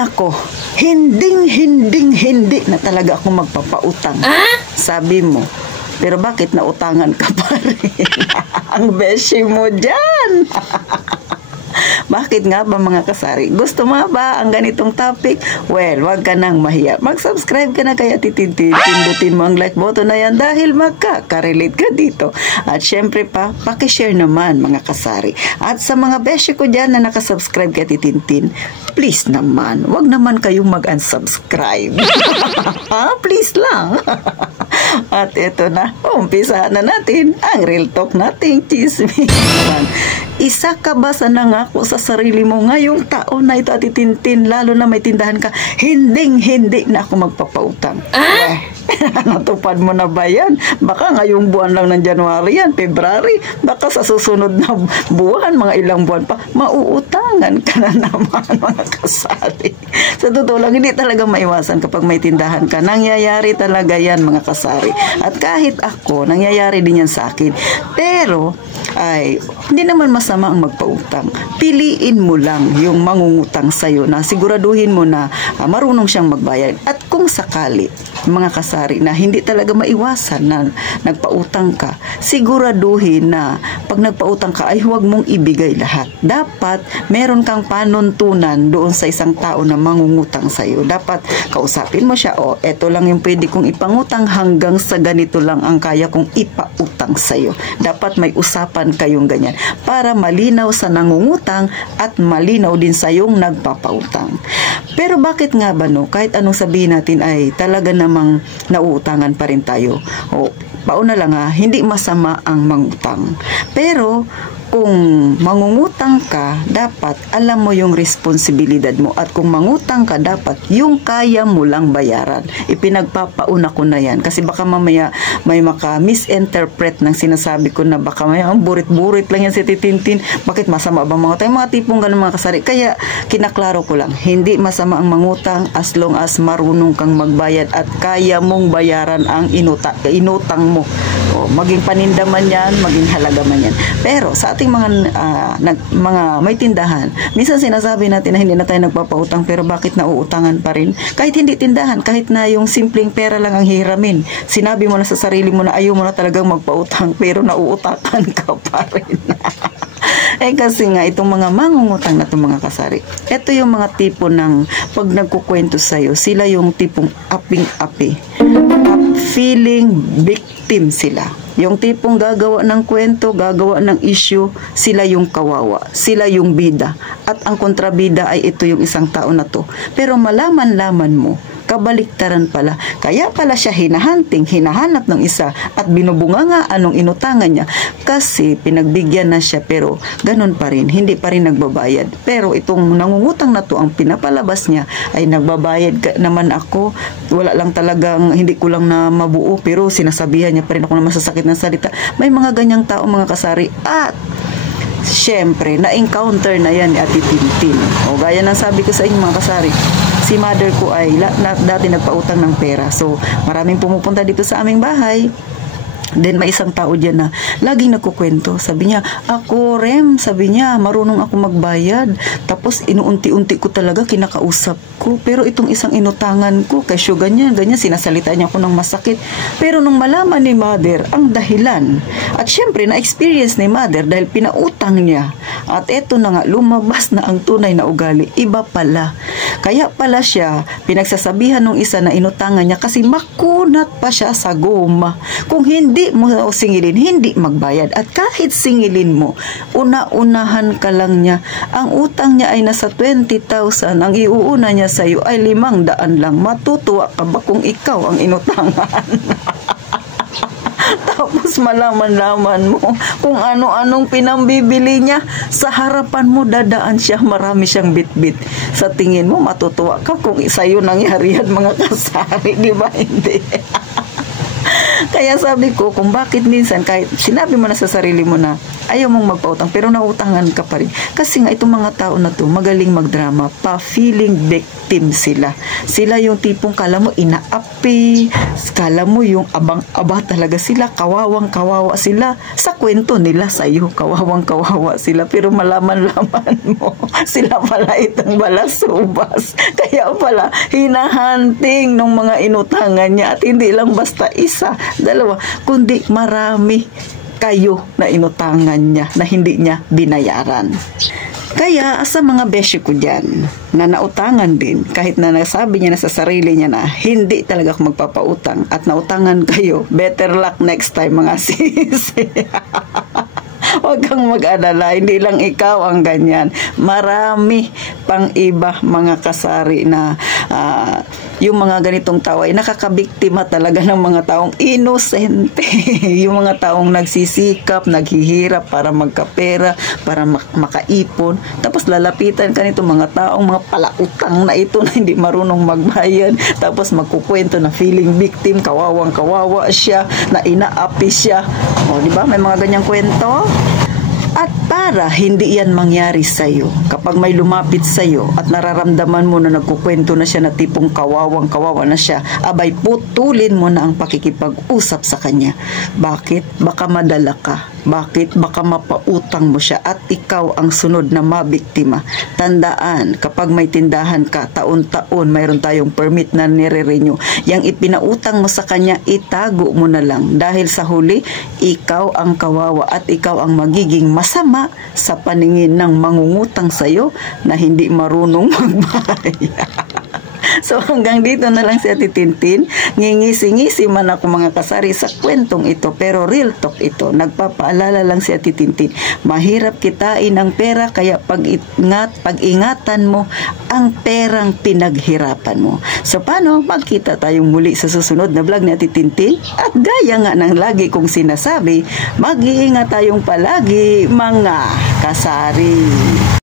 nako, hindi na talaga ako magpapautang. Sabi mo, pero bakit nautangan ka pa rin? Ang beshi mo dyan. Bakit nga ba mga kasari? Gusto mo ba ang ganitong topic? Well, wag ka nang mahiya. Mag-subscribe ka na kaya titintin. Pindutin mo ang like button na yan dahil magka-relate ka dito. At syempre pa, pakishare naman mga kasari. At sa mga beshi ko dyan na nakasubscribe kaya titintin, please naman, wag naman kayong mag-unsubscribe. Please lang. At ito na, umpisahan na natin ang real talk nating chismisan. Isa ka ba sa nangako sa sarili mo ngayong taon na ito at titintin, lalo na may tindahan ka, hindi na ako magpapautang? Natupad mo na ba yan? Baka ngayong buwan lang ng January yan, February, baka sa susunod na buwan, mga ilang buwan pa, mauutangan ka na naman mga kasari. Sa totoo lang, hindi talaga maiwasan kapag may tindahan ka. Nangyayari talaga yan mga kasari. At kahit ako, nangyayari din yan sa akin. Pero, ay, hindi naman masama ang magpautang. Piliin mo lang yung mangungutang sa'yo na siguraduhin mo na marunong siyang magbayad. At kung sakali, mga kasari, na hindi talaga maiwasan na nagpautang ka, siguraduhin na pag nagpautang ka ay huwag mong ibigay lahat. Dapat meron kang panuntunan doon sa isang tao na mangungutang sa'yo. Dapat kausapin mo siya, eto lang yung pwede kong ipangutang, hanggang sa ganito lang ang kaya kong ipautang sa'yo. Dapat may usapan kayong ganyan para malinaw sa nangungutang at malinaw din sa yung nagpapautang. Pero bakit nga ba kahit anong sabihin natin ay talaga namang nauutangan pa rin tayo? Pauna lang hindi masama ang mangutang. Pero kung mangungutang ka, dapat alam mo yung responsibilidad mo. At kung mangutang ka, dapat yung kaya mo lang bayaran. Ipinagpapauna ko na yan. Kasi baka mamaya may maka-misinterpret ng sinasabi ko na baka may burit-burit lang yan si titintin. Bakit masama ba mangutang? Mga tipong ganun mga kasari. Kaya kinaklaro ko lang, hindi masama ang mangutang as long as marunong kang magbayad at kaya mong bayaran ang inutang mo. Maging paninda man yan, maging halaga man yan. Pero sa ating mga may tindahan, minsan sinasabi natin na hindi na tayo nagpapautang, pero bakit nauutangan pa rin? Kahit hindi tindahan, kahit na yung simpleng pera lang ang hiramin, sinabi mo na sa sarili mo na ayaw mo na talagang magpautang, pero nauutakan ka pa rin. Kasi nga, itong mga mangungutang na itong mga kasari, ito yung mga tipo ng pag nagkukwento sa'yo, sila yung tipong aping-api. Feeling victim sila. Yung tipong gagawa ng kwento, gagawa ng issue, sila yung kawawa, sila yung bida. At ang kontrabida ay ito yung isang tao na to. Pero malaman-laman mo, kabaliktaran pala. Kaya pala siya hinahanap ng isa at binubunga nga anong inutangan niya. Kasi pinagbigyan na siya pero ganun pa rin, hindi pa rin nagbabayad. Pero itong nangungutang na to, ang pinapalabas niya ay nagbabayad naman ako. Wala lang talagang, hindi ko lang na mabuo pero sinasabihan niya pa rin ako na masasakit ng salita. May mga ganyang tao mga kasari at syempre, na-encounter na yan ni Ate Tintin. Gaya ng sabi ko sa inyo mga kasari, si mother ko ay dati nagpautang ng pera. So, maraming pumupunta dito sa aming bahay. Then may isang tao dyan na laging nagkukwento. Sabi niya, ako Rem, sabi niya, marunong ako magbayad. Tapos inuunti-unti ko talaga kinakausap ko. Pero itong isang inutangan ko, kasyo ganyan, sinasalita niya ako ng masakit. Pero nung malaman ni mother ang dahilan, at syempre na-experience ni mother dahil pinautang niya. At eto na nga, lumabas na ang tunay na ugali. Iba pala. Kaya pala siya, pinagsasabihan ng isa na inutangan niya kasi makunat pa siya sa goma. Kung hindi mo singilin, hindi magbayad. At kahit singilin mo, una-unahan ka lang niya. Ang utang niya ay nasa 20,000. Ang iuuna niya sa iyo ay 500 lang. Matutuwa ka ba kung ikaw ang inutangan? Tapos malaman-laman mo kung ano-anong pinambibili niya. Sa harapan mo dadaan siya, marami siyang bit-bit. Sa tingin mo, matutuwa ka kung sa'yo nangyari yan mga kasari, di ba? Hindi. Kaya sabi ko, kung bakit minsan, kahit sinabi mo na sa sarili mo na ayaw mong magpautang, pero nautangan ka pa rin. Kasi nga, itong mga tao na to, magaling magdrama, pa-feeling victim sila. Sila yung tipong kala mo inaapi, kala mo yung abang-aba talaga sila, kawawang-kawawa sila. Sa kwento nila sa'yo, kawawang-kawawa sila, pero malaman-laman mo, sila pala itong balasubas. Kaya pala, hinahanting ng mga inutangan niya at hindi lang basta isa, dalawa, kundi marami kayo na inutangan niya na hindi niya binayaran. Kaya sa mga beshi ko dyan na nautangan din, kahit na nasabi niya na sa sarili niya na hindi talaga ako magpapautang at nautangan kayo, better luck next time mga sisi. Huwag kang mag-alala, hindi lang ikaw ang ganyan. Marami pang iba mga kasari na yung mga ganitong tao ay nakakabiktima talaga ng mga taong inosente. Yung mga taong nagsisikap, naghihirap para magkapera, para makaipon. Tapos lalapitan ka nito mga taong mga palautang na ito na hindi marunong magbayad. Tapos magkukwento na feeling victim, kawawang-kawawa siya, na inaapi siya. O, di ba? May mga ganyang kwento. At para hindi yan mangyari sa'yo, kapag may lumapit sa'yo at nararamdaman mo na nagkukwento na siya na tipong kawawang-kawawa na siya, abay putulin mo na ang pakikipag-usap sa kanya. Bakit? Baka madala ka. Bakit? Baka mapautang mo siya at ikaw ang sunod na mabiktima. Tandaan, kapag may tindahan ka, taon-taon mayroon tayong permit na nire-renew. Yang ipinautang mo sa kanya, itago mo na lang. Dahil sa huli, ikaw ang kawawa at ikaw ang magiging masama sa paningin ng mangungutang sa'yo na hindi marunong magbayad. So hanggang dito na lang si Ate Tintin. Ngingisi-ngisi man ako mga kasari sa kwentong ito, pero real talk ito. Nagpapaalala lang si Ate Tintin. Mahirap kitain ang pera, kaya pag-ingatan mo ang perang pinaghirapan mo. So paano? Magkita tayong muli sa susunod na vlog ni Ate Tintin. At gaya nga ng lagi kong sinasabi, mag-iingat tayong palagi mga kasari.